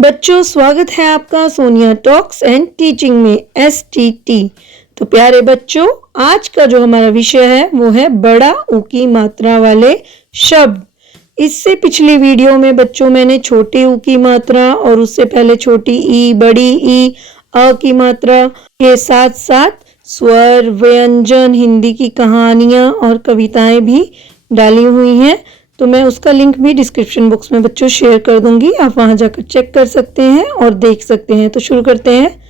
बच्चों, स्वागत है आपका सोनिया टॉक्स एंड टीचिंग में STT। तो प्यारे बच्चों, आज का जो हमारा विषय है वो है बड़ा ऊ की मात्रा वाले शब्द। इससे पिछली वीडियो में बच्चों मैंने छोटी ऊ की मात्रा और उससे पहले छोटी ई, बड़ी ई, अ की मात्रा के साथ साथ स्वर, व्यंजन, हिंदी की कहानियाँ और कविताएं भी डाली हुई हैं। तो मैं उसका लिंक भी डिस्क्रिप्शन बॉक्स में बच्चों शेयर कर दूंगी, आप वहां जाकर चेक कर सकते हैं और देख सकते हैं। तो शुरू करते हैं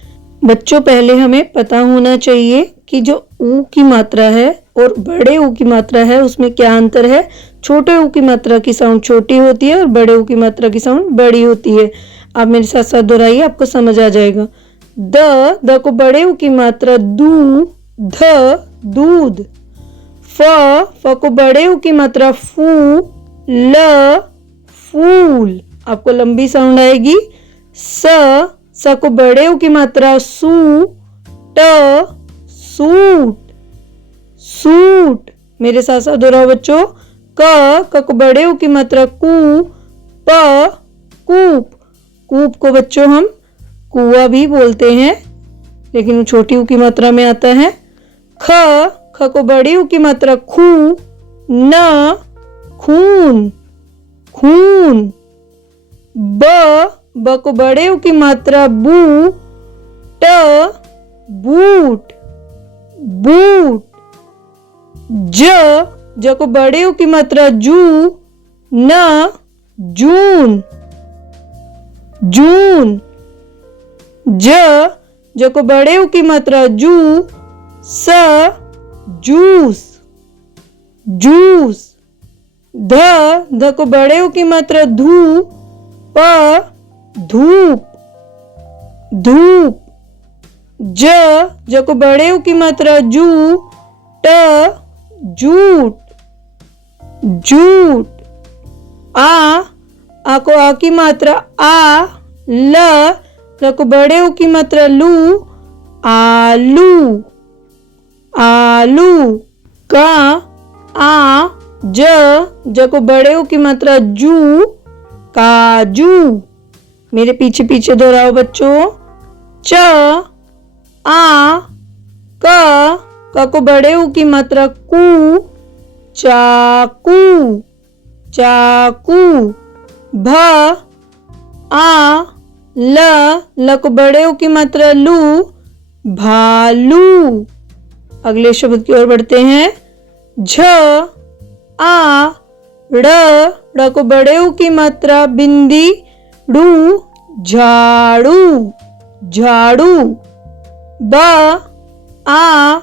बच्चों। पहले हमें पता होना चाहिए कि जो ऊ की मात्रा है और बड़े ऊ की मात्रा है उसमें क्या अंतर है। छोटे ऊ की मात्रा की साउंड छोटी होती है और बड़े ऊ की मात्रा की साउंड बड़ी होती है। आप मेरे साथ साथ दोहराइए, आपको समझ आ जाएगा। द को बड़े ऊ की मात्रा दू, ध दूध। फ को बड़े ऊ की मात्रा फू, ल फूल। आपको लंबी साउंड आएगी। स को बड़े ऊ की मात्रा सू, ट सूट सूट। मेरे साथ साथ दोहराओ बच्चों। क को बड़े ऊ की मात्रा कू, प कूप। कूप को बच्चों हम कुआ भी बोलते हैं, लेकिन वो छोटी ऊ की मात्रा में आता है। ख को बड़ी ऊ की मात्रा खू, न खून खून। ब को बड़े ऊ की मात्रा बू, ट बूट बूट। ज को बड़े ऊ की मात्रा जू, न जून जून। ज को बड़े ऊ की मात्रा जू, स जूस जूस। ध को बड़े ऊ की मात्रा धू, प धूप धूप। ज को बड़े ऊ की मात्रा जू, ट जूट जूट। आ को आ की मात्रा आ, ल को बड़े ऊ की मात्रा लू, आलू आलू। का आ ज को बड़े ऊ की मात्रा जू, काजू। मेरे पीछे पीछे दोहराओ बच्चों। च आ क को बड़े ऊ की मात्रा कू, चाकू चाकू। भ आ ल को बड़े ऊ की मात्रा लू, भालू। अगले शब्द की ओर बढ़ते हैं। झ आ ड़ को बड़े ऊ की मात्रा बिंदी, डू झाड़ू झाड़ू। ब आ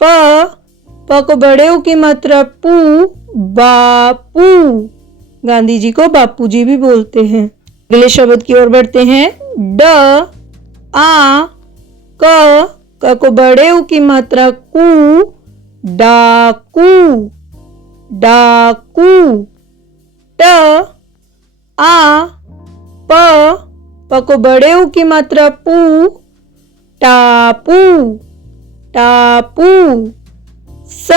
प को बड़े ऊ की मात्रा पू, बापू। गांधी जी को बापू जी भी बोलते हैं। अगले शब्द की ओर बढ़ते हैं। ड आ क को बड़े ऊ की मात्रा कू, डाकू डाकू। ट आ प को बड़े ऊ की मात्रा पू, टापू टापू। स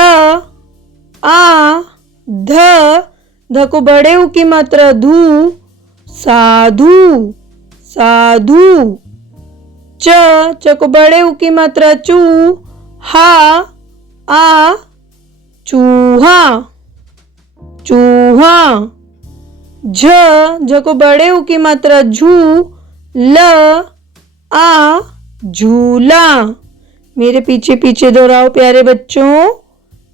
आ ध को बड़े ऊ की मात्रा धू, साधु साधु। च को बड़े ऊ की मात्रा चू, हा आ चूहा चूहा। झ को बड़े ऊ की मात्रा झू, ल आ झूला। मेरे पीछे पीछे दोहराओ प्यारे बच्चों।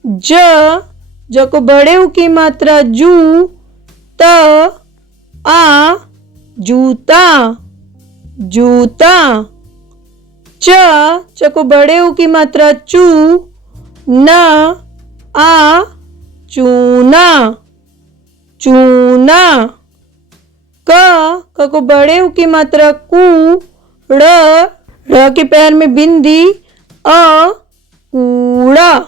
ज को बड़े ऊ की मात्रा जू, त आ जूता जूता। च को बड़े ऊ की मात्रा चू, न आ चूना चूना। क को बड़े ऊ की मात्रा कू, ड़ के पैर में बिंदी, अ कूड़ा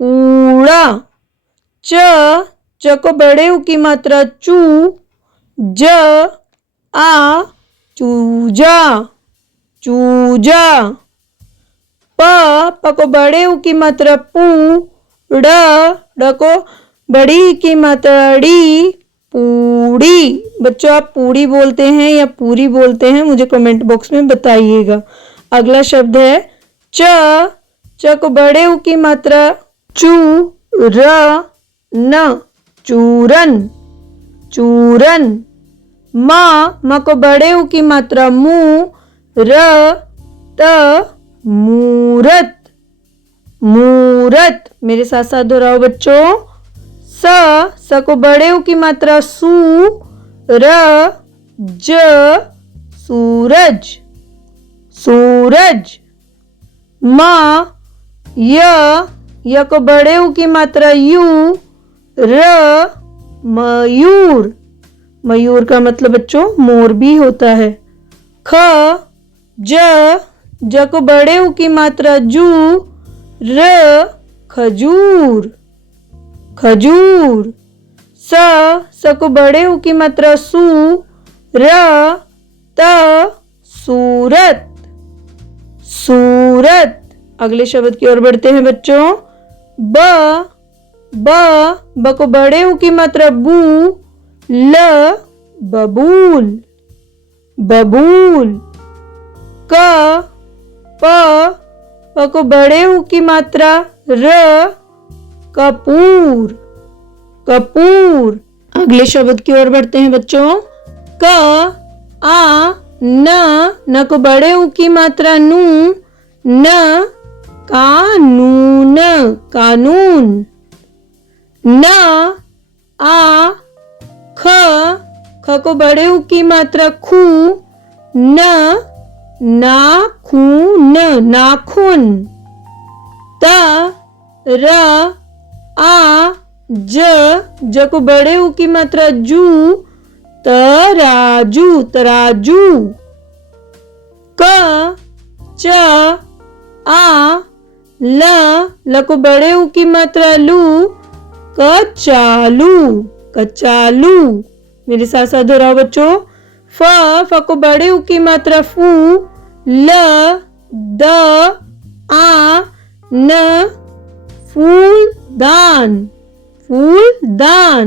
कूड़ा। च को बड़े ऊ की मात्रा चू, ज आ चूजा चूजा। प को बड़े ऊ की मात्रा पू, ड़ को बड़ी की मात्रा ड़ी, पूड़ी। बच्चों आप पूड़ी बोलते हैं या पूरी बोलते हैं, मुझे कमेंट बॉक्स में बताइएगा। अगला शब्द है च। च को बड़े ऊ की मात्रा चू र न चूरन चूरन। म को बड़े ऊ की मात्रा मू र त मूरत मूरत। मेरे साथ साथ दोहराओ बच्चों। स को बड़े ऊ की मात्रा सू र ज सूरज सूरज। म य को बड़े ऊ की मात्रा यू र मयूर। मयूर का मतलब बच्चों मोर भी होता है। ख ज को बड़े ऊ की मात्रा जू र खजूर खजूर। स को बड़े ऊ की मात्रा सू र त सूरत सूरत। अगले शब्द की ओर बढ़ते हैं बच्चों। ब को बड़े ऊ की मात्रा बू ल बबूल बबूल। क प को बड़े ऊ की मात्रा र कपूर कपूर। अगले शब्द की ओर बढ़ते हैं बच्चों। क आ न को बड़े ऊ की मात्रा नू न कानून कानून। न आ ख को बड़े ऊ की मात्रा खू न नाखून नाखून। त र आ ज को बड़े ऊ की मात्रा जू तराजू तराजू। क च आ ल को बड़े ऊ की मात्रा लू कचालू कचालू। मेरे साथ साथ दोहराओ बच्चों। फ को बड़े ऊ की मात्रा फू ल द आ न फूलदान फूलदान।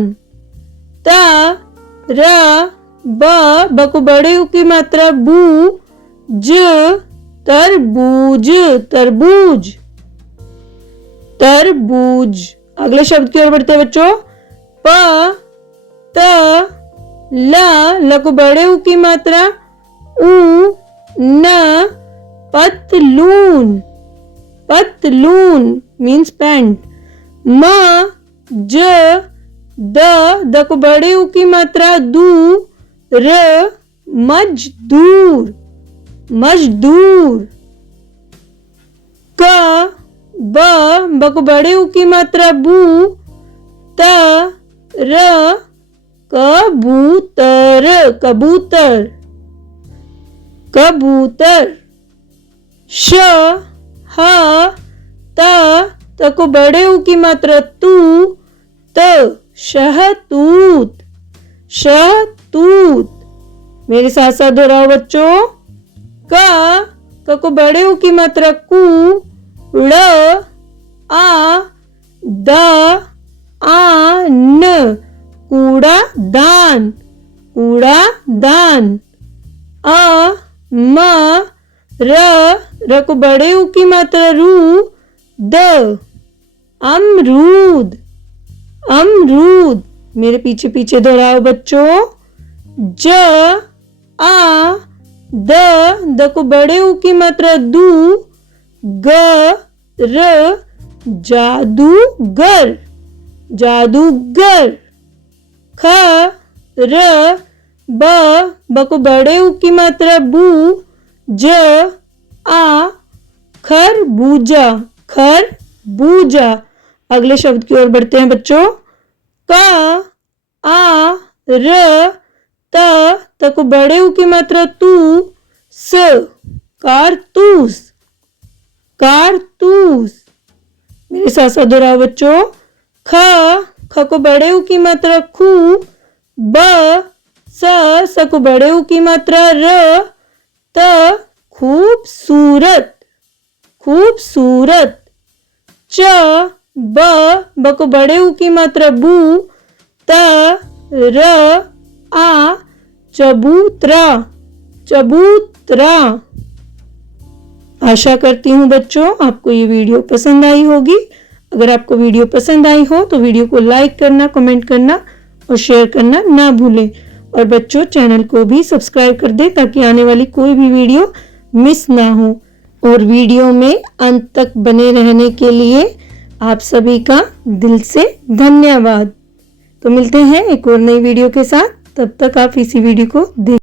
त र ब को बड़े ऊ की मात्रा बू ज तरबूज तरबूज तरबूज। अगले शब्द की ओर बढ़ते हैं बच्चों। प त ल को बड़े ऊ की मात्रा ऊ न पतलून पतलून मीन्स पैंट। म ज द को बड़े ऊ की मात्रा दू र मजदूर मजदूर। क ब को बड़े ऊ की मात्रा बू त र कबूतर कबूतर कबूतर। श ह त को बड़े ऊ की मात्रा तू त शहतूत शहतूत। मेरे साथ साथ दोहराओ बच्चों। क को बड़े ऊ की मात्रा कू ड़ आ द आ न कूड़ा दान कूड़ा दान। अ म र को बड़े ऊ की मात्रा रू द अमरूद अमरूद। मेरे पीछे पीछे दोहराओ बच्चों। ज आ द को बड़े ऊ की मात्रा दू ग र जादूगर जादूगर। ख र ब को बड़े ऊ की मात्रा बू ज आ खरबूजा खरबूजा। अगले शब्द की ओर बढ़ते हैं बच्चों। क आ र त को बड़े ऊ की मात्रा तू स कारतूस कारतूस। मेरे साथ साथ दोहराओ बच्चों। ख को बड़े ऊ की मात्रा खू ब स को बड़े ऊ की मात्रा र त खूबसूरत खूबसूरत। च ब को बड़े ऊ की मात्रा बू त र आ चबूतरा, चबूतरा। आशा करती हूँ बच्चों आपको ये वीडियो पसंद आई होगी। अगर आपको वीडियो पसंद आई हो तो वीडियो को लाइक करना, कमेंट करना और शेयर करना ना भूलें। और बच्चों चैनल को भी सब्सक्राइब कर दें ताकि आने वाली कोई भी वीडियो मिस ना हो। और वीडियो में अंत तक बने रहने के लिए आप सभी का दिल से धन्यवाद। तो मिलते हैं एक और नई वीडियो के साथ, तब तक आप इसी वीडियो को देख